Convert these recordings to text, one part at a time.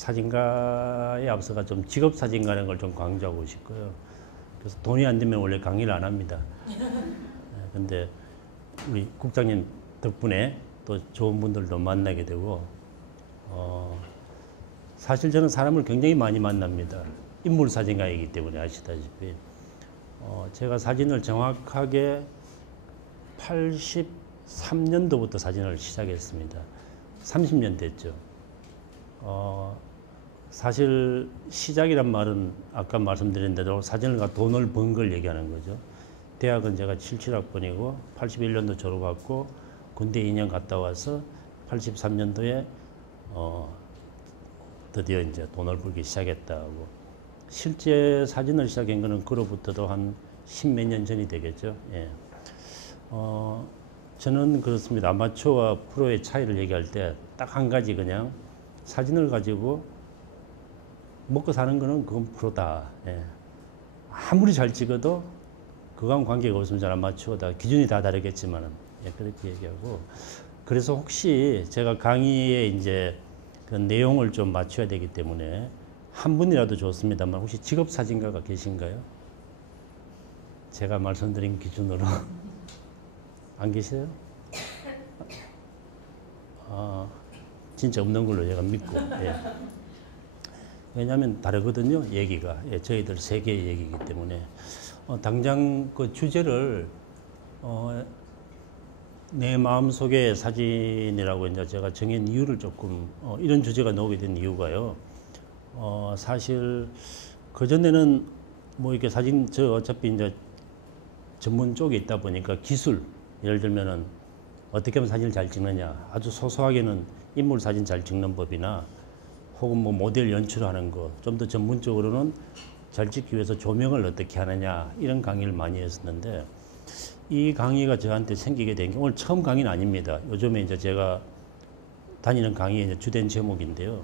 사진가에 앞서가 좀 직업 사진가라는 걸 좀 강조하고 싶고요. 그래서 돈이 안 되면 원래 강의를 안 합니다. 근데 우리 국장님 덕분에 또 좋은 분들도 만나게 되고, 사실 저는 사람을 굉장히 많이 만납니다. 인물 사진가이기 때문에 아시다시피. 제가 사진을 정확하게 83년도부터 사진을 시작했습니다. 30년 됐죠. 사실 시작이란 말은 아까 말씀드린 대로 사진과 돈을 번 걸 얘기하는 거죠. 대학은 제가 77학번이고 81년도 졸업했고 군대 2년 갔다 와서 83년도에 드디어 이제 돈을 벌기 시작했다고. 실제 사진을 시작한 거는 그로부터도 한 10몇 년 전이 되겠죠. 예. 저는 그렇습니다. 아마추어와 프로의 차이를 얘기할 때 딱 한 가지, 그냥 사진을 가지고 먹고 사는 거는 그건 프로다. 예. 아무리 잘 찍어도 그거랑 관계가 없으면 잘 아마추어다. 기준이 다 다르겠지만은. 예, 그렇게 얘기하고. 그래서 혹시 제가 강의에 이제 그 내용을 좀 맞춰야 되기 때문에 한 분이라도 좋습니다만 혹시 직업 사진가가 계신가요? 제가 말씀드린 기준으로. 안 계세요? 진짜 없는 걸로 제가 믿고. 예. 왜냐하면 다르거든요, 얘기가. 예, 저희들 세계의 얘기이기 때문에. 당장 그 주제를, 내 마음속의 사진이라고 이제 제가 정한 이유를 조금, 이런 주제가 나오게 된 이유가요. 사실, 그전에는 뭐 이렇게 사진, 저 어차피 이제 전문 쪽에 있다 보니까 기술, 예를 들면은 어떻게 하면 사진을 잘 찍느냐, 아주 소소하게는 인물 사진 잘 찍는 법이나 혹은 뭐 모델 연출하는 거, 좀 더 전문적으로는 잘 찍기 위해서 조명을 어떻게 하느냐, 이런 강의를 많이 했었는데, 이 강의가 저한테 생기게 된 게 오늘 처음 강의는 아닙니다. 요즘에 이제 제가 다니는 강의의 이제 주된 제목인데요.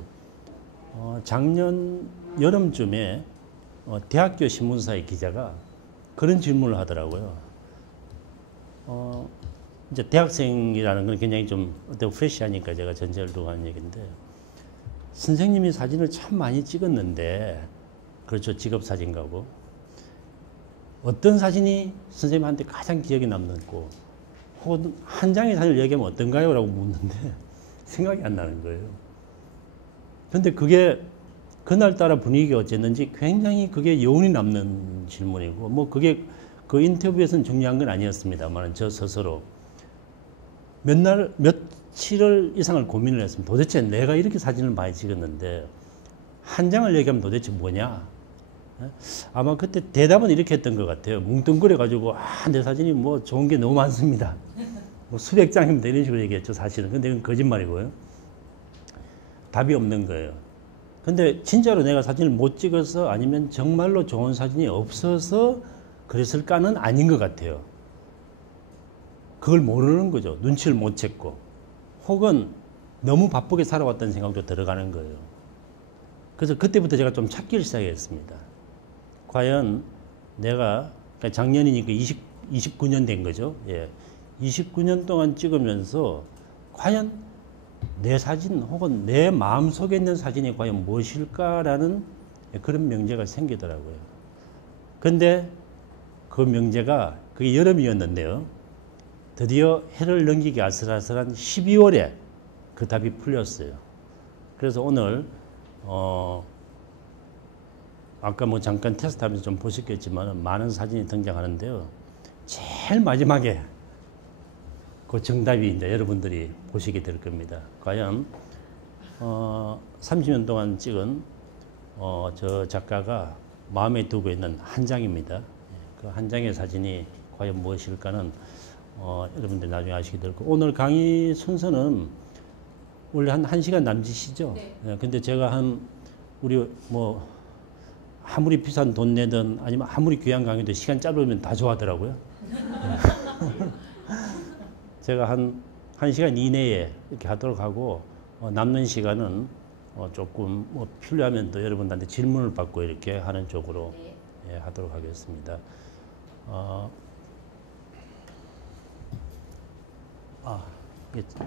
작년 여름쯤에 대학교 신문사의 기자가 그런 질문을 하더라고요. 이제 대학생이라는 건 굉장히 좀 어떤 프레시하니까 제가 전제를 두고 하는 얘기인데, 선생님이 사진을 참 많이 찍었는데, 그렇죠, 직업 사진가고, 어떤 사진이 선생님한테 가장 기억에 남는고, 혹은 한 장의 사진을 얘기하면 어떤가요? 라고 묻는데 생각이 안 나는 거예요. 근데 그게 그날따라 분위기가 어쨌는지 굉장히 그게 여운이 남는 질문이고, 뭐 그게 그 인터뷰에서는 중요한 건 아니었습니다만, 저 스스로 며칠을 이상을 고민을 했습니다. 도대체 내가 이렇게 사진을 많이 찍었는데 한 장을 얘기하면 도대체 뭐냐? 아마 그때 대답은 이렇게 했던 것 같아요. 뭉뚱그려 가지고 내 사진이 뭐 좋은 게 너무 많습니다. 뭐 수백 장입니다. 이런 식으로 얘기했죠, 사실은. 근데 이건 거짓말이고요. 답이 없는 거예요. 근데 진짜로 내가 사진을 못 찍어서 아니면 정말로 좋은 사진이 없어서 그랬을까는 아닌 것 같아요. 그걸 모르는 거죠. 눈치를 못 챘고. 혹은 너무 바쁘게 살아왔다는 생각도 들어가는 거예요. 그래서 그때부터 제가 좀 찾기를 시작했습니다. 과연 내가, 그러니까 작년이니까 29년 된 거죠. 예. 29년 동안 찍으면서 과연 내 사진 혹은 내 마음속에 있는 사진이 과연 무엇일까라는 그런 명제가 생기더라고요. 근데 그 명제가 그게 여름이었는데요. 드디어 해를 넘기기 아슬아슬한 12월에 그 답이 풀렸어요. 그래서 오늘 아까 뭐 잠깐 테스트하면서 좀 보셨겠지만 많은 사진이 등장하는데요. 제일 마지막에 그 정답이 이제 여러분들이 보시게 될 겁니다. 과연 30년 동안 찍은 저 작가가 마음에 두고 있는 한 장입니다. 그 한 장의 사진이 과연 무엇일까는 여러분들 나중에 아시게 될 거고, 오늘 강의 순서는 원래 한 1시간 남짓이죠. 네. 근데 제가 우리 뭐 아무리 비싼 돈 내든 아니면 아무리 귀한 강의도 시간 짧으면 다 좋아하더라고요. 제가 한 1시간 이내에 이렇게 하도록 하고, 남는 시간은 조금 뭐 필요하면 또 여러분들한테 질문을 받고 이렇게 하는 쪽으로 예, 하도록 하겠습니다.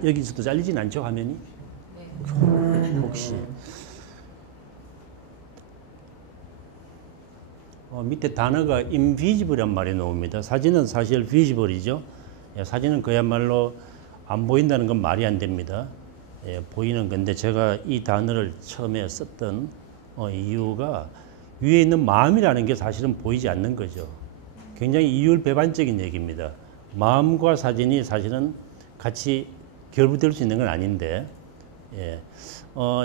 여기서도 잘리진 않죠, 화면이? 네. 혹시 밑에 단어가 invisible이란 말이 나옵니다. 사진은 사실 visible이죠. 예, 사진은 그야말로 안 보인다는 건 말이 안 됩니다. 예, 보이는 건데 제가 이 단어를 처음에 썼던 이유가 위에 있는 마음이라는 게 사실은 보이지 않는 거죠. 굉장히 이율배반적인 얘기입니다. 마음과 사진이 사실은 같이 결부될 수 있는 건 아닌데, 예.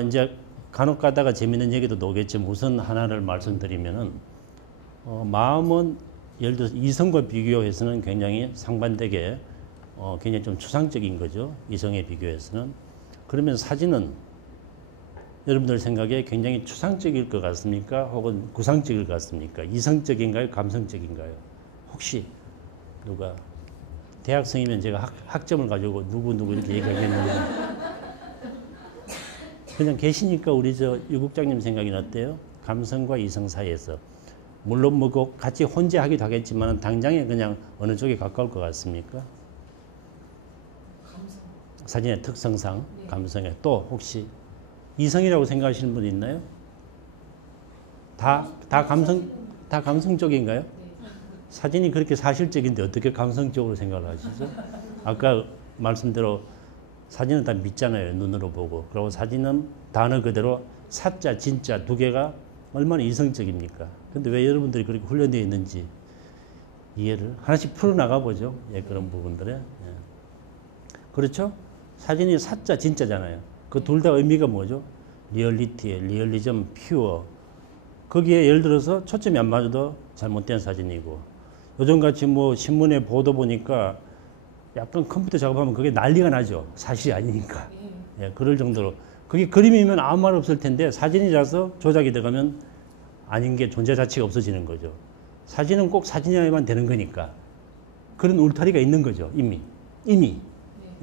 이제 간혹 가다가 재밌는 얘기도 나오겠지만 우선 하나를 말씀드리면은, 마음은 예를 들어서 이성과 비교해서는 굉장히 상반되게, 굉장히 좀 추상적인 거죠. 이성에 비교해서는. 그러면 사진은 여러분들 생각에 굉장히 추상적일 것 같습니까? 혹은 구상적일 것 같습니까? 이성적인가요? 감성적인가요? 혹시 누가 대학생이면 제가 학점을 가지고 누구 이렇게 얘기하겠는데 그냥 계시니까 우리 유 국장님 생각이 어때요? 감성과 이성 사이에서 물론 뭐 같이 혼재하기도 하겠지만 당장에 그냥 어느 쪽에 가까울 것 같습니까? 감성. 사진의 특성상 네. 감성에 또 혹시 이성이라고 생각하시는 분 있나요? 다 감성 쪽인가요? 네. 사진이 그렇게 사실적인데 어떻게 감성적으로 생각을 하시죠? 아까 말씀대로 사진은 다 믿잖아요. 눈으로 보고. 그리고 사진은 단어 그대로 사자, 진짜 두 개가 얼마나 이성적입니까? 근데 왜 여러분들이 그렇게 훈련되어 있는지 이해를 하나씩 풀어나가 보죠. 예, 그런 부분들에. 예. 그렇죠? 사진이 사자, 진짜잖아요. 그 둘 다 의미가 뭐죠? 리얼리티, 리얼리즘, 퓨어. 거기에 예를 들어서 초점이 안 맞아도 잘못된 사진이고 요즘같이 뭐 신문에 보도 보니까 약간 컴퓨터 작업하면 그게 난리가 나죠. 사실이 아니니까. 예, 그럴 정도로. 그게 그림이면 아무 말 없을 텐데 사진이라서 조작이 들어가면 아닌 게 존재 자체가 없어지는 거죠. 사진은 꼭 사진이어야만 되는 거니까. 그런 울타리가 있는 거죠. 이미.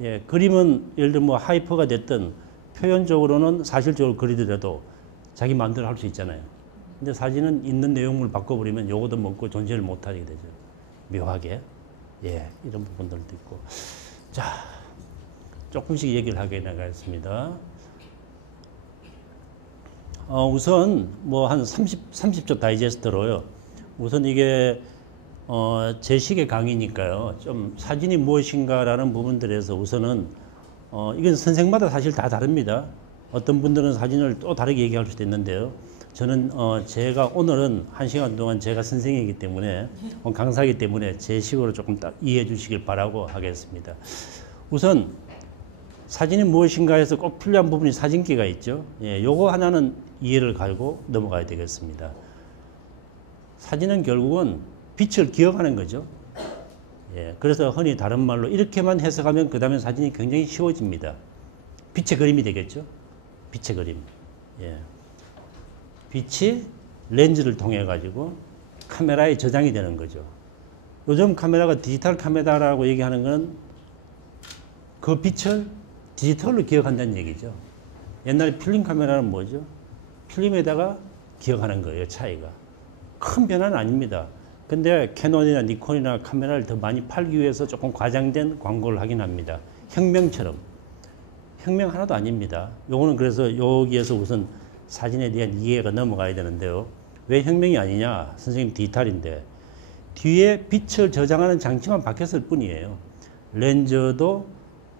예, 그림은 예를 들어 뭐 하이퍼가 됐든 표현적으로는 사실적으로 그리더라도 자기 마음대로 할 수 있잖아요. 근데 사진은 있는 내용을 바꿔버리면 요거도 먹고 존재를 못하게 되죠. 묘하게. 예, 이런 부분들도 있고. 자, 조금씩 얘기를 하게 나가겠습니다. 우선 뭐 한 30초 다이제스트로요. 우선 이게 제식의 강의니까요. 좀 사진이 무엇인가라는 부분들에서 우선은 이건 선생마다 사실 다 다릅니다. 어떤 분들은 사진을 또 다르게 얘기할 수도 있는데요. 저는 제가 오늘은 1시간 동안 제가 선생이기 때문에 강사이기 때문에 제 식으로 조금 이해해 주시길 바라고 하겠습니다. 우선 사진이 무엇인가 해서 꼭 필요한 부분이 사진기가 있죠. 예, 요거 하나는 이해를 가지고 넘어가야 되겠습니다. 사진은 결국은 빛을 기억하는 거죠. 예, 그래서 흔히 다른 말로 이렇게만 해석하면 그 다음에 사진이 굉장히 쉬워집니다. 빛의 그림이 되겠죠. 빛의 그림. 예. 빛이 렌즈를 통해 가지고 카메라에 저장이 되는 거죠. 요즘 카메라가 디지털 카메라라고 얘기하는 건 그 빛을 디지털로 기억한다는 얘기죠. 옛날에 필름 카메라는 뭐죠? 필름에다가 기억하는 거예요, 차이가. 큰 변화는 아닙니다. 근데 캐논이나 니콘이나 카메라를 더 많이 팔기 위해서 조금 과장된 광고를 하긴 합니다. 혁명처럼. 혁명 하나도 아닙니다. 요거는 그래서 여기에서 우선 사진에 대한 이해가 넘어가야 되는데요. 왜 혁명이 아니냐? 선생님 디지털인데 뒤에 빛을 저장하는 장치만 바뀌었을 뿐이에요. 렌즈도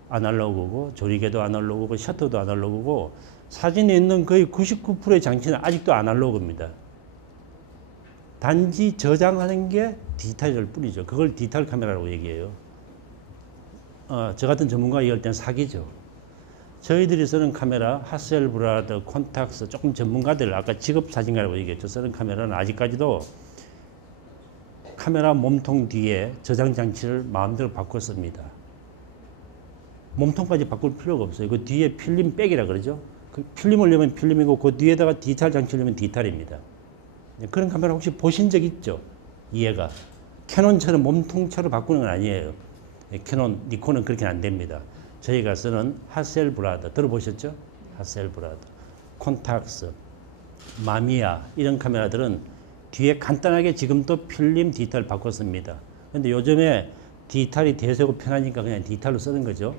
아날로그고 조리개도 아날로그고 셔터도 아날로그고 사진에 있는 거의 99%의 장치는 아직도 아날로그입니다. 단지 저장하는 게 디지털일 뿐이죠. 그걸 디지털 카메라라고 얘기해요. 저 같은 전문가가 얘기할 때는 사기죠. 저희들이 쓰는 카메라, 하셀브라드, 콘탁스, 조금 전문가들, 아까 직업사진가라고 얘기했죠. 쓰는 카메라는 아직까지도 카메라 몸통 뒤에 저장 장치를 마음대로 바꿨습니다. 몸통까지 바꿀 필요가 없어요. 그 뒤에 필름 백이라 그러죠. 그 필름을 넣으면 필름이고 그 뒤에다가 디지털 장치를 넣으면 디지털입니다. 그런 카메라 혹시 보신 적 있죠? 이해가. 캐논처럼 몸통처럼 바꾸는 건 아니에요. 캐논, 니콘은 그렇게 안 됩니다. 저희가 쓰는 하셀브라드 들어보셨죠? 하셀브라드, 콘탁스, 마미야 이런 카메라들은 뒤에 간단하게 지금도 필름 디지털 바꿨습니다. 근데 요즘에 디지털이 대세고 편하니까 그냥 디지털로 쓰는 거죠.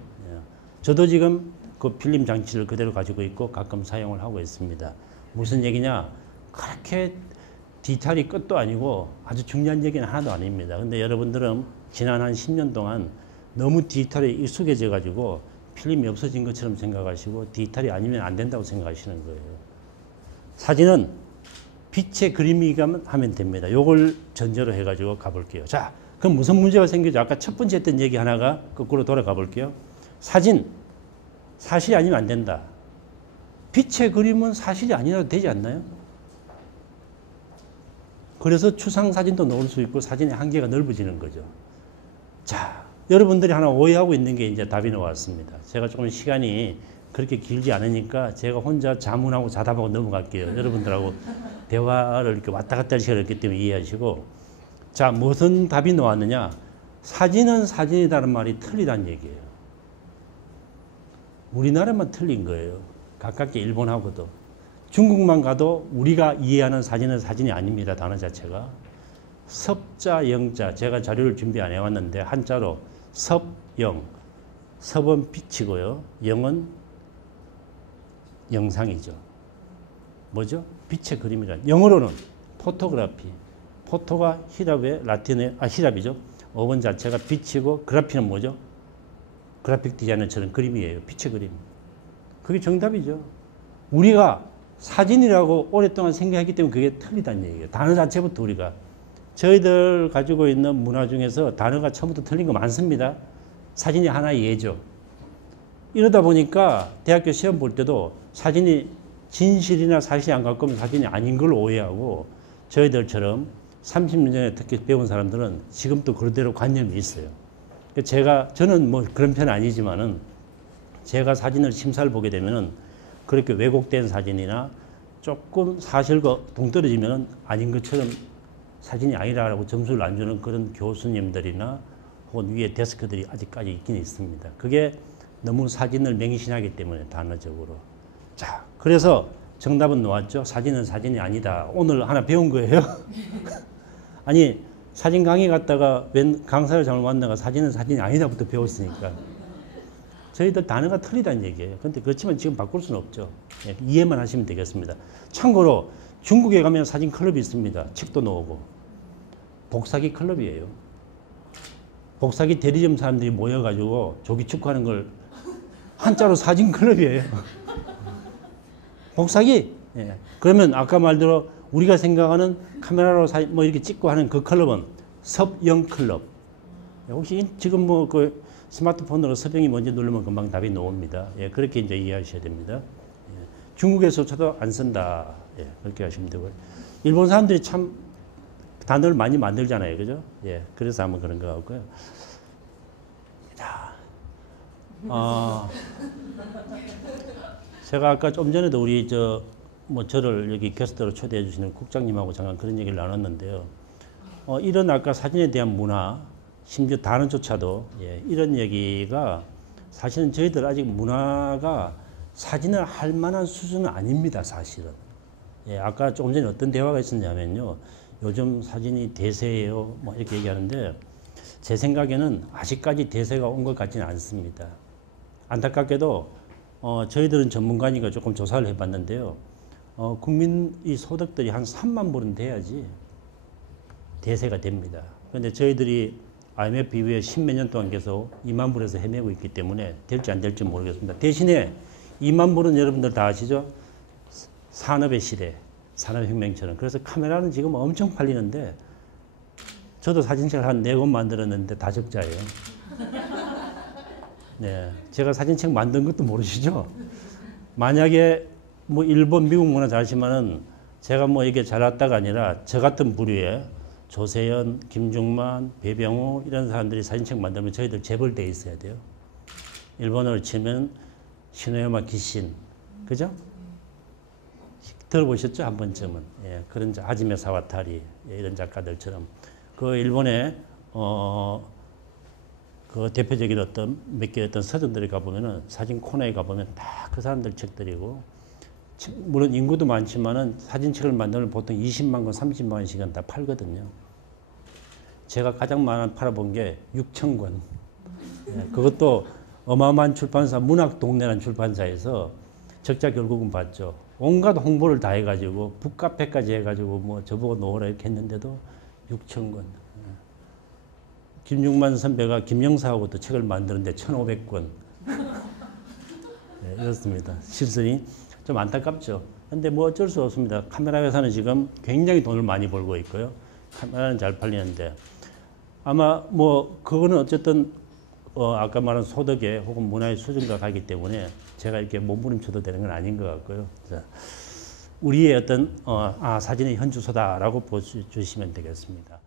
저도 지금 그 필름 장치를 그대로 가지고 있고 가끔 사용을 하고 있습니다. 무슨 얘기냐? 그렇게 디테일이 끝도 아니고 아주 중요한 얘기는 하나도 아닙니다. 근데 여러분들은 지난 한 10년 동안 너무 디지털에 익숙해져 가지고 필름이 없어진 것처럼 생각하시고 디지털이 아니면 안 된다고 생각하시는 거예요. 사진은 빛의 그림이기만 하면 됩니다. 요걸 전제로 해가지고 가볼게요. 자, 그럼 무슨 문제가 생기죠? 아까 첫 번째 했던 얘기 하나가 거꾸로 돌아가 볼게요. 사진, 사실이 아니면 안 된다. 빛의 그림은 사실이 아니라도 되지 않나요? 그래서 추상사진도 넣을 수 있고 사진의 한계가 넓어지는 거죠. 자, 여러분들이 하나 오해하고 있는 게 이제 답이 나왔습니다. 제가 조금 시간이 그렇게 길지 않으니까 제가 혼자 자문하고 자답하고 넘어갈게요. 여러분들하고 대화를 이렇게 왔다 갔다 할 시간이 없기 때문에 이해하시고. 자, 무슨 답이 나왔느냐? 사진은 사진이다는 말이 틀리다는 얘기예요. 우리나라만 틀린 거예요. 가깝게 일본하고도. 중국만 가도 우리가 이해하는 사진은 사진이 아닙니다. 단어 자체가. 섭자, 영자. 제가 자료를 준비 안 해왔는데 한자로 섭, 영. 섭은 빛이고요. 영은 영상이죠. 뭐죠? 빛의 그림이란. 영어로는 포토그래피. 포토가 히랍의 라틴의 히랍이죠. 어원 자체가 빛이고 그래피는 뭐죠? 그래픽 디자이너처럼 그림이에요. 빛의 그림. 그게 정답이죠. 우리가 사진이라고 오랫동안 생각했기 때문에 그게 틀리다는 얘기예요. 단어 자체부터 우리가. 저희들 가지고 있는 문화 중에서 단어가 처음부터 틀린 거 많습니다. 사진이 하나의 예죠. 이러다 보니까 대학교 시험 볼 때도 사진이 진실이나 사실이 안 갖고 오면 사진이 아닌 걸 오해하고 저희들처럼 30년 전에 특히 배운 사람들은 지금도 그대로 관념이 있어요. 저는 뭐 그런 편은 아니지만은 제가 사진을 심사를 보게 되면은 그렇게 왜곡된 사진이나 조금 사실과 동떨어지면은 아닌 것처럼 사진이 아니라고 점수를 안 주는 그런 교수님들이나 혹은 위에 데스크들이 아직까지 있긴 있습니다. 그게 너무 사진을 맹신하기 때문에 단어적으로. 자, 그래서 정답은 나왔죠. 사진은 사진이 아니다. 오늘 하나 배운 거예요. 아니, 사진 강의 갔다가 웬 강사를 잘못 만나가 사진은 사진이 아니다부터 배웠으니까. 저희들 단어가 틀리다는 얘기예요. 근데 그렇지만 지금 바꿀 수는 없죠. 예, 이해만 하시면 되겠습니다. 참고로 중국에 가면 사진 클럽이 있습니다. 책도 나오고. 복사기 클럽이에요. 복사기 대리점 사람들이 모여가지고 조기 축구하는 걸 한자로 사진 클럽이에요. 복사기. 예. 그러면 아까 말대로 우리가 생각하는 카메라로 사진 뭐 이렇게 찍고 하는 그 클럽은 섭영 클럽. 혹시 지금 뭐 그 스마트폰으로 섭영이 먼저 누르면 금방 답이 나옵니다. 예, 그렇게 이제 이해하셔야 됩니다. 예. 중국에서도 안 쓴다. 예, 그렇게 하시면 되고요. 일본 사람들이 참 단어를 많이 만들잖아요. 그죠? 예, 그래서 아마 그런 것 같고요. 자, 제가 아까 좀 전에도 우리 저를 여기 게스트로 초대해 주시는 국장님하고 잠깐 그런 얘기를 나눴는데요. 이런 아까 사진에 대한 문화, 심지어 단어조차도, 예, 이런 얘기가 사실은 저희들 아직 문화가 사진을 할 만한 수준은 아닙니다, 사실은. 예, 아까 조금 전에 어떤 대화가 있었냐면요. 요즘 사진이 대세예요. 뭐 이렇게 얘기하는데 제 생각에는 아직까지 대세가 온 것 같지는 않습니다. 안타깝게도 저희들은 전문가니까 조금 조사를 해봤는데요. 국민 이 소득들이 한 3만 불은 돼야지 대세가 됩니다. 그런데 저희들이 IMF 이후에 10몇 년 동안 계속 2만 불에서 헤매고 있기 때문에 될지 안 될지 모르겠습니다. 대신에 2만 불은 여러분들 다 아시죠? 산업의 시대, 산업혁명처럼. 그래서 카메라는 지금 엄청 팔리는데 저도 사진책을 한 4권 만들었는데 다 적자예요. 네, 제가 사진책 만든 것도 모르시죠? 만약에 뭐 일본, 미국 문화 잘하시면은 제가 뭐 이게 잘났다가 아니라 저 같은 부류에 조세현, 김중만, 배병우 이런 사람들이 사진책 만들면 저희들 재벌돼 있어야 돼요. 일본어를 치면 시노야마 기신, 그죠? 들어보셨죠? 한 번쯤은. 예, 그런 하지메 사와타리, 예, 이런 작가들처럼 그 일본의 그 대표적인 어떤 몇 개 어떤 서점들에 가보면은 사진 코너에 가보면 다 그 사람들 책들이고, 물론 인구도 많지만은 사진책을 만들면 보통 20만 권, 30만 원씩은 다 팔거든요. 제가 가장 많이 팔아본 게 6천 권. 예, 그것도 어마어마한 출판사, 문학동네라는 출판사에서 적자 결국은 봤죠. 온갖 홍보를 다 해가지고 북카페까지 해가지고 뭐 저보고 놓으라 이렇게 했는데도 6천 권. 김중만 선배가 김영사하고 또 책을 만드는데 1,500권. 네, 이렇습니다. 실선이 좀 안타깝죠. 근데 뭐 어쩔 수 없습니다. 카메라 회사는 지금 굉장히 돈을 많이 벌고 있고요. 카메라는 잘 팔리는데 아마 뭐 그거는 어쨌든 아까 말한 소득에 혹은 문화의 수준과 가기 때문에 제가 이렇게 몸부림쳐도 되는 건 아닌 것 같고요. 자, 우리의 어떤 사진의 현주소다라고 보시면 되겠습니다.